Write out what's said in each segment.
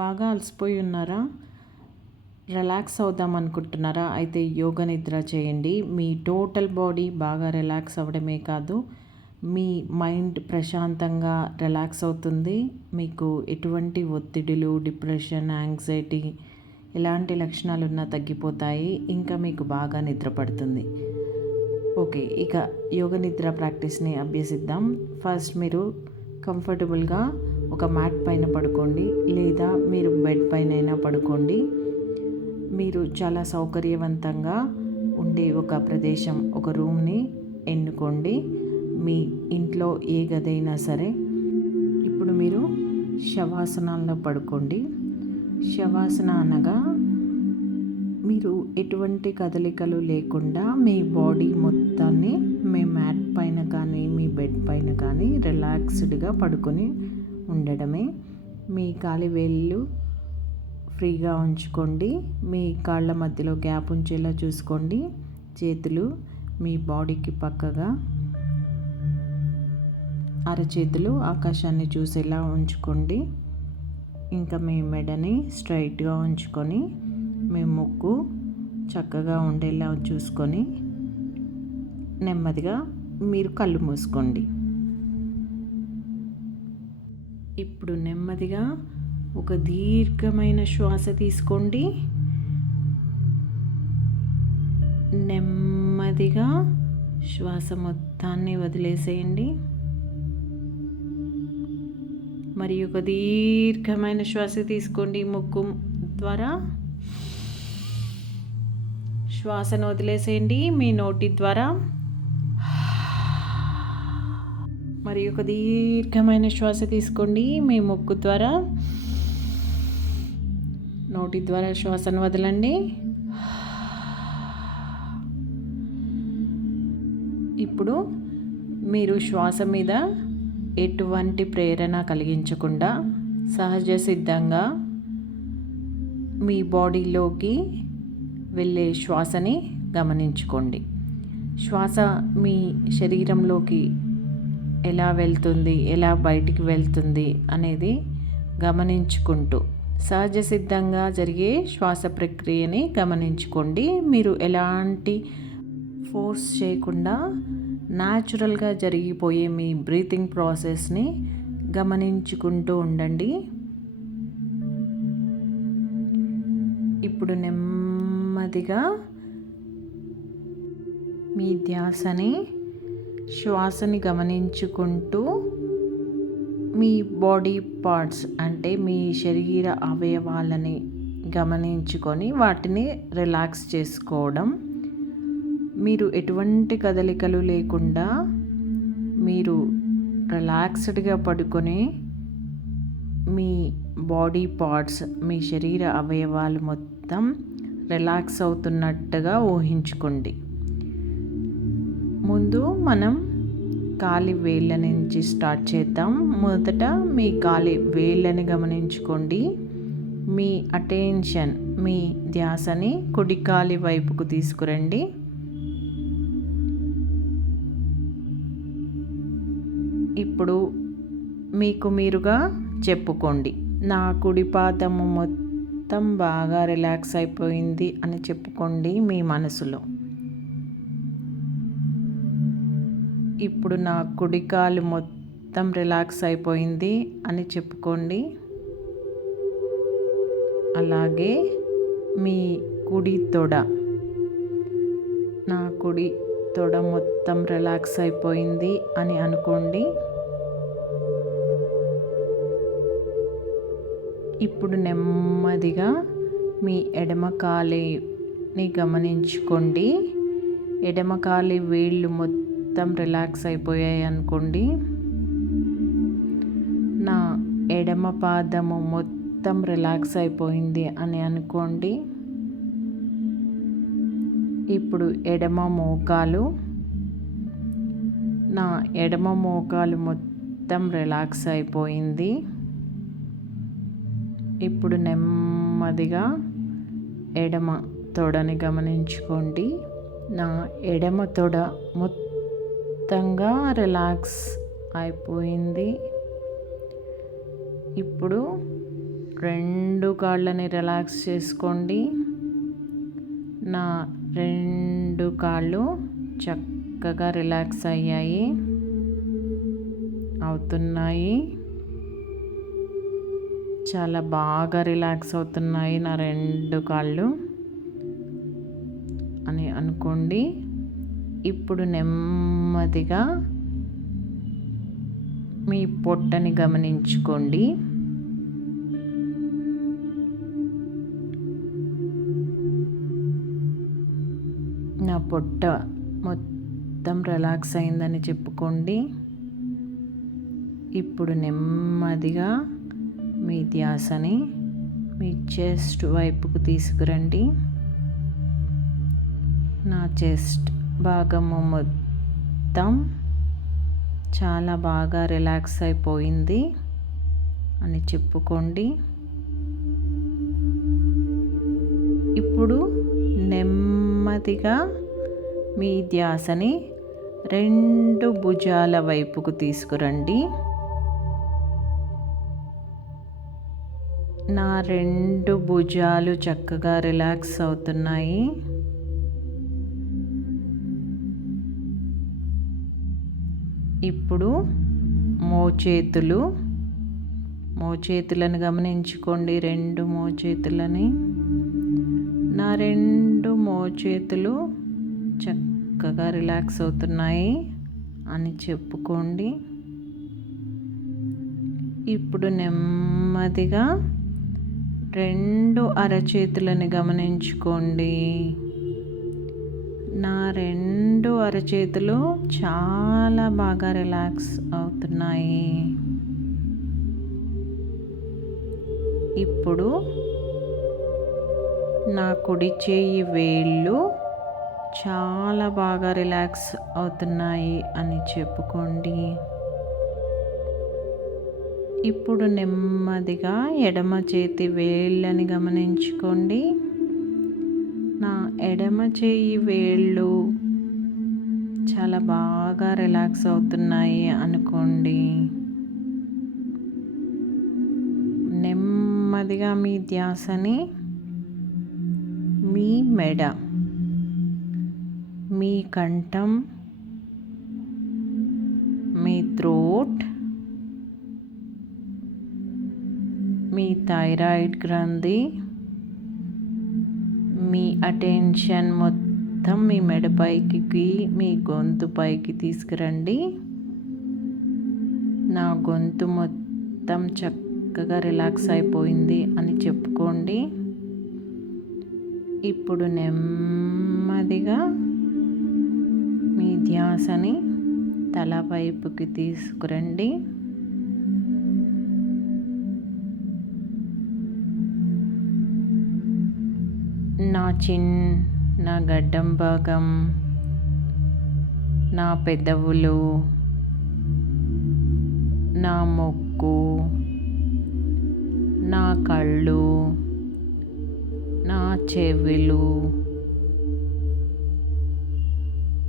బాగా అలసిపోయి ఉన్నారా? రిలాక్స్ అవుదాం అనుకుంటున్నారా? అయితే యోగ నిద్ర చేయండి. మీ టోటల్ బాడీ బాగా రిలాక్స్ అవ్వడమే కాదు మీ మైండ్ ప్రశాంతంగా రిలాక్స్ అవుతుంది. మీకు ఎటువంటి ఒత్తిడిలు డిప్రెషన్ యాంగ్జైటీ ఎలాంటి లక్షణాలు ఉన్నా తగ్గిపోతాయి. ఇంకా మీకు బాగా నిద్ర పడుతుంది. ఓకే ఇక యోగ నిద్ర ప్రాక్టీస్ని అభ్యసిద్దాం. ఫస్ట్ మీరు కంఫర్టబుల్గా ఒక మ్యాట్ పైన పడుకోండి లేదా మీరు బెడ్ పైన అయినా పడుకోండి. మీరు చాలా సౌకర్యవంతంగా ఉండే ఒక ప్రదేశం ఒక రూమ్ని ఎన్నుకోండి. మీ ఇంట్లో ఏ గదైనా సరే. ఇప్పుడు మీరు శవాసనాల్లో పడుకోండి. శవాసన అనగా మీరు ఎటువంటి కదలికలు లేకుండా మీ బాడీ మొత్తాన్ని మీ మ్యాట్ పైన కానీ మీ బెడ్ పైన కానీ రిలాక్స్డ్గా పడుకొని ఉండడమే. మీ కాలి వేళ్ళు ఫ్రీగా ఉంచుకోండి. మీ కాళ్ళ మధ్యలో గ్యాప్ ఉంచేలా చూసుకోండి. చేతులు మీ బాడీకి పక్కగా అరచేతులు ఆకాశాన్ని చూసేలా ఉంచుకోండి. ఇంకా మీ మెడని స్ట్రైట్గా ఉంచుకొని మీ ముక్కు చక్కగా ఉండేలా చూసుకొని నెమ్మదిగా మీరు కళ్ళు మూసుకోండి. ఇప్పుడు నెమ్మదిగా ఒక దీర్ఘమైన శ్వాస తీసుకోండి. నెమ్మదిగా శ్వాస మొత్తాన్ని వదిలేసేయండి. మరి ఒక దీర్ఘమైన శ్వాస తీసుకోండి ముక్కు ద్వారా. శ్వాసను వదిలేసేయండి మీ నోటి ద్వారా. మరి ఒక దీర్ఘమైన శ్వాస తీసుకోండి. మీ ముక్కు ద్వారా నోటి ద్వారా శ్వాసను వదలండి. ఇప్పుడు మీరు శ్వాస మీద ఎటువంటి ప్రేరణ కలిగించకుండా సహజ సిద్ధంగా మీ బాడీలోకి వెళ్ళే శ్వాసని గమనించుకోండి. శ్వాస మీ శరీరంలోకి ఎలా వెళ్తుంది ఎలా బయటికి వెళ్తుంది అనేది గమనించుకుంటూ సహజ సిద్ధంగా జరిగే శ్వాస ప్రక్రియని గమనించుకోండి. మీరు ఎలాంటి ఫోర్స్ చేయకుండా న్యాచురల్గా జరిగిపోయే మీ బ్రీతింగ్ ప్రాసెస్ని గమనించుకుంటూ ఉండండి. ఇప్పుడు నెమ్మదిగా మీ ధ్యాసని శ్వాసని గమనించుకుంటూ మీ బాడీ పార్ట్స్ అంటే మీ శరీర అవయవాలని గమనించుకొని వాటిని రిలాక్స్ చేసుకోవడం. మీరు ఎటువంటి కదలికలు లేకుండా మీరు రిలాక్స్డ్గా పడుకొని మీ బాడీ పార్ట్స్ మీ శరీర అవయవాలు మొత్తం రిలాక్స్ అవుతున్నట్టుగా ఊహించుకోండి. ముందు మనం కాలి వేళ్ళ నుంచి స్టార్ట్ చేద్దాం. మొదట మీ కాలి వేళ్ళని గమనించుకోండి. మీ అటెన్షన్ మీ ధ్యాసని కుడి కాలి వైపుకు తీసుకురండి. ఇప్పుడు మీకు మీరుగా చెప్పుకోండి. నా కుడి పాదము మొత్తం బాగా రిలాక్స్ అయిపోయింది అని చెప్పుకోండి మీ మనసులో. ఇప్పుడు నా కుడికాలు మొత్తం రిలాక్స్ అయిపోయింది అని చెప్పుకోండి. అలాగే మీ కుడి తొడ. నా కుడి తొడ మొత్తం రిలాక్స్ అయిపోయింది అని అనుకోండి. ఇప్పుడు నెమ్మదిగా మీ ఎడమ కాలిని గమనించుకోండి. ఎడమ కాలి వేళ్ళు మొత్తం మొత్తం రిలాక్స్ అయిపోయాయి అనుకోండి. నా ఎడమ పాదము మొత్తం రిలాక్స్ అయిపోయింది అని అనుకోండి. ఇప్పుడు ఎడమ మోకాలు నా ఎడమ మోకాలు మొత్తం రిలాక్స్ అయిపోయింది. ఇప్పుడు నెమ్మదిగా ఎడమ తొడని గమనించుకోండి. నా ఎడమ తొడ మొత్తం మొత్తంగా రిలాక్స్ అయిపోయింది. ఇప్పుడు రెండు రెండు కాళ్ళని రిలాక్స్ చేసుకోండి. నా రెండు కాళ్ళు చక్కగా రిలాక్స్ అయ్యాయి. అవుతున్నాయి. చాలా బాగా రిలాక్స్ అవుతున్నాయి నా రెండు కాళ్ళు అని అనుకోండి. ఇప్పుడు నెమ్మదిగా మీ పొట్టని గమనించుకోండి. నా పొట్ట మొత్తం రిలాక్స్ అయిందని చెప్పుకోండి. ఇప్పుడు నెమ్మదిగా మీ ధ్యాసని మీ చెస్ట్ వైపుకు తీసుకురండి. నా చెస్ట్ భాగము మొత్తం చాలా బాగా రిలాక్స్ అయిపోయింది అని చెప్పుకోండి. ఇప్పుడు నెమ్మదిగా మీ ధ్యాసని రెండు భుజాల వైపుకు తీసుకురండి. నా రెండు భుజాలు చక్కగా రిలాక్స్ అవుతున్నాయి. ఇప్పుడు మోచేతులు. మోచేతులను గమనించుకోండి. రెండు మోచేతులని. నా రెండు మోచేతులు చక్కగా రిలాక్స్ అవుతున్నాయి అని చెప్పుకోండి. ఇప్పుడు నెమ్మదిగా రెండు అరచేతులని గమనించుకోండి. నా రెండు అరచేతులు చాలా బాగా రిలాక్స్ అవుతున్నాయి. ఇప్పుడు నా కుడి చేయి వేళ్ళు చాలా బాగా రిలాక్స్ అవుతున్నాయి అని చెప్పుకోండి. ఇప్పుడు నెమ్మదిగా ఎడమ చేతి వేళ్ళని గమనించుకోండి. ఎడమ చేయి వేళ్ళు చాలా బాగా రిలాక్స్ అవుతున్నాయి అనుకోండి. నెమ్మదిగా మీ ధ్యాసని మీ మెడ మీ కంఠం మీ త్రోట్ మీ థైరాయిడ్ గ్రంథి మీ అటెన్షన్ మొత్తం మీ మెడపైకి మీ గొంతు పైకి తీసుకురండి. నా గొంతు మొత్తం చక్కగా రిలాక్స్ అయిపోయింది అని చెప్పుకోండి. ఇప్పుడు నెమ్మదిగా మీ ధ్యాసని తల వైపుకి తీసుకురండి. చిన్న గడ్డం భాగం నా పెదవులు నా మొక్కు నా కళ్ళు నా చెవులు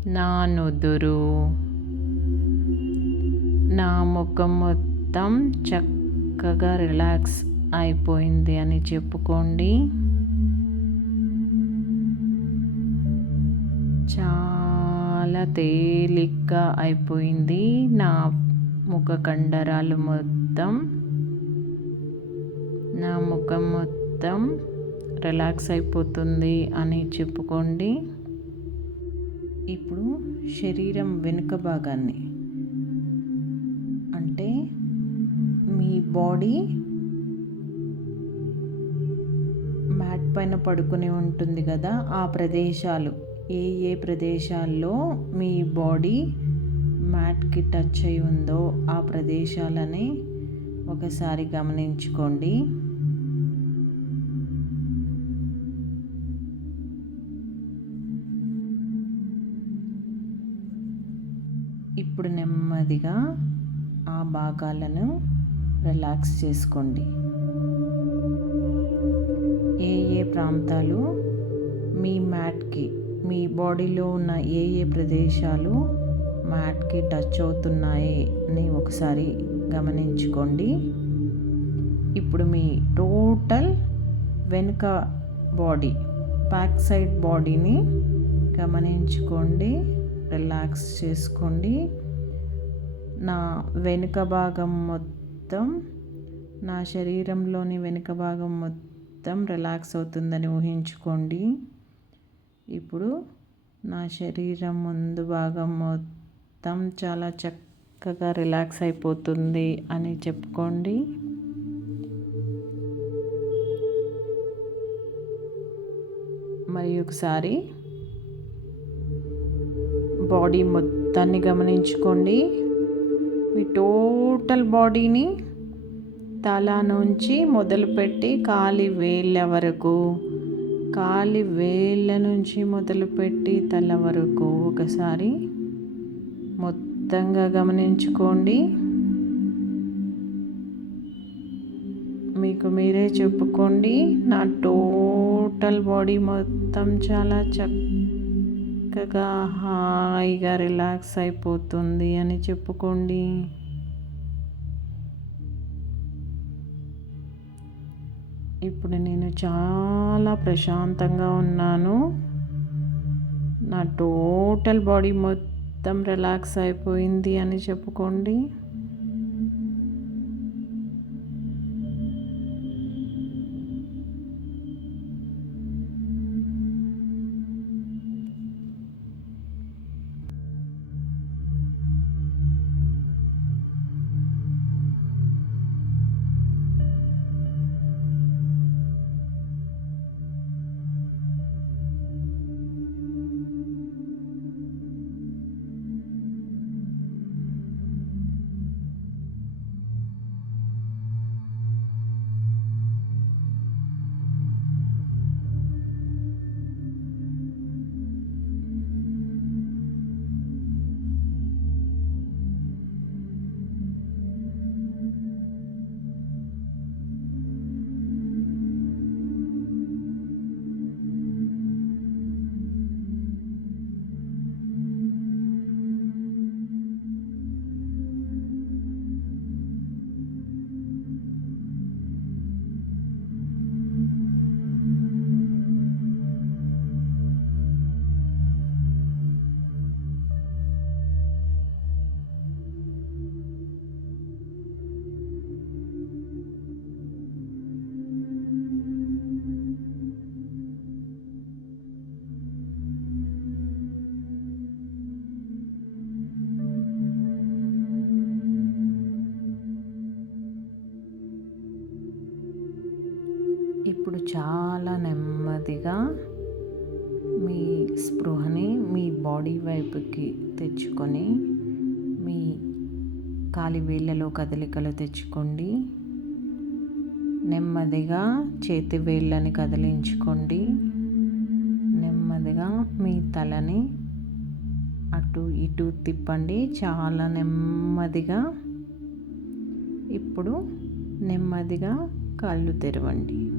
నా నుదురు నా ముఖం మొత్తం చక్కగా రిలాక్స్ అయిపోయింది అని చెప్పుకోండి. చాలా తేలిగ్గా అయిపోయింది నా ముఖ కండరాలు మొత్తం. నా ముఖం మొత్తం రిలాక్స్ అయిపోతుంది అని చెప్పుకోండి. ఇప్పుడు శరీరం వెనుక భాగాన్ని అంటే మీ బాడీ మ్యాట్ పైన పడుకుని ఉంటుంది కదా ఆ ప్రదేశాలు ఏ ఏ ప్రదేశాల్లో మీ బాడీ మ్యాట్కి టచ్ అయి ఉందో ఆ ప్రదేశాలని ఒకసారి గమనించుకోండి. ఇప్పుడు నెమ్మదిగా ఆ భాగాలను రిలాక్స్ చేసుకోండి. ఏ ఏ ప్రాంతాలు మీ మ్యాట్కి మీ బాడీలో ఉన్న ఏ ఏ ప్రదేశాలు మ్యాట్కి టచ్ అవుతున్నాయి అని ఒకసారి గమనించుకోండి. ఇప్పుడు మీ టోటల్ వెనుక బాడీ బ్యాక్ సైడ్ బాడీని గమనించుకోండి. రిలాక్స్ చేసుకోండి. నా వెనుక భాగం మొత్తం నా శరీరంలోని వెనుక భాగం మొత్తం రిలాక్స్ అవుతుందని ఊహించుకోండి. ఇప్పుడు నా శరీరం ముందు భాగం మొత్తం చాలా చక్కగా రిలాక్స్ అయిపోతుంది అని చెప్పుకోండి. మరి ఒకసారి బాడీ మొత్తాన్ని గమనించుకోండి. మీ టోటల్ బాడీని తల నుంచి మొదలుపెట్టి కాలి వేళ్ళ వరకు కాలి వేళ్ళ నుంచి మొదలుపెట్టి తల వరకు ఒకసారి మొత్తంగా గమనించుకోండి. మీకు మీరే చెప్పుకోండి. నా టోటల్ బాడీ మొత్తం చాలా చక్కగా హాయిగా రిలాక్స్ అయిపోతుంది అని చెప్పుకోండి. ఇప్పుడు నేను చాలా ప్రశాంతంగా ఉన్నాను. నా టోటల్ బాడీ మొత్తం రిలాక్స్ అయిపోయింది అని చెప్పుకోండి. చాలా నెమ్మదిగా మీ స్పృహని మీ బాడీ వైపుకి తెచ్చుకొని మీ కాలి వేళ్ళలో కదలికలు తెచ్చుకోండి. నెమ్మదిగా చేతి వేళ్ళని కదిలించుకోండి. నెమ్మదిగా మీ తలని అటు ఇటు తిప్పండి. చాలా నెమ్మదిగా. ఇప్పుడు నెమ్మదిగా కళ్ళు తెరవండి.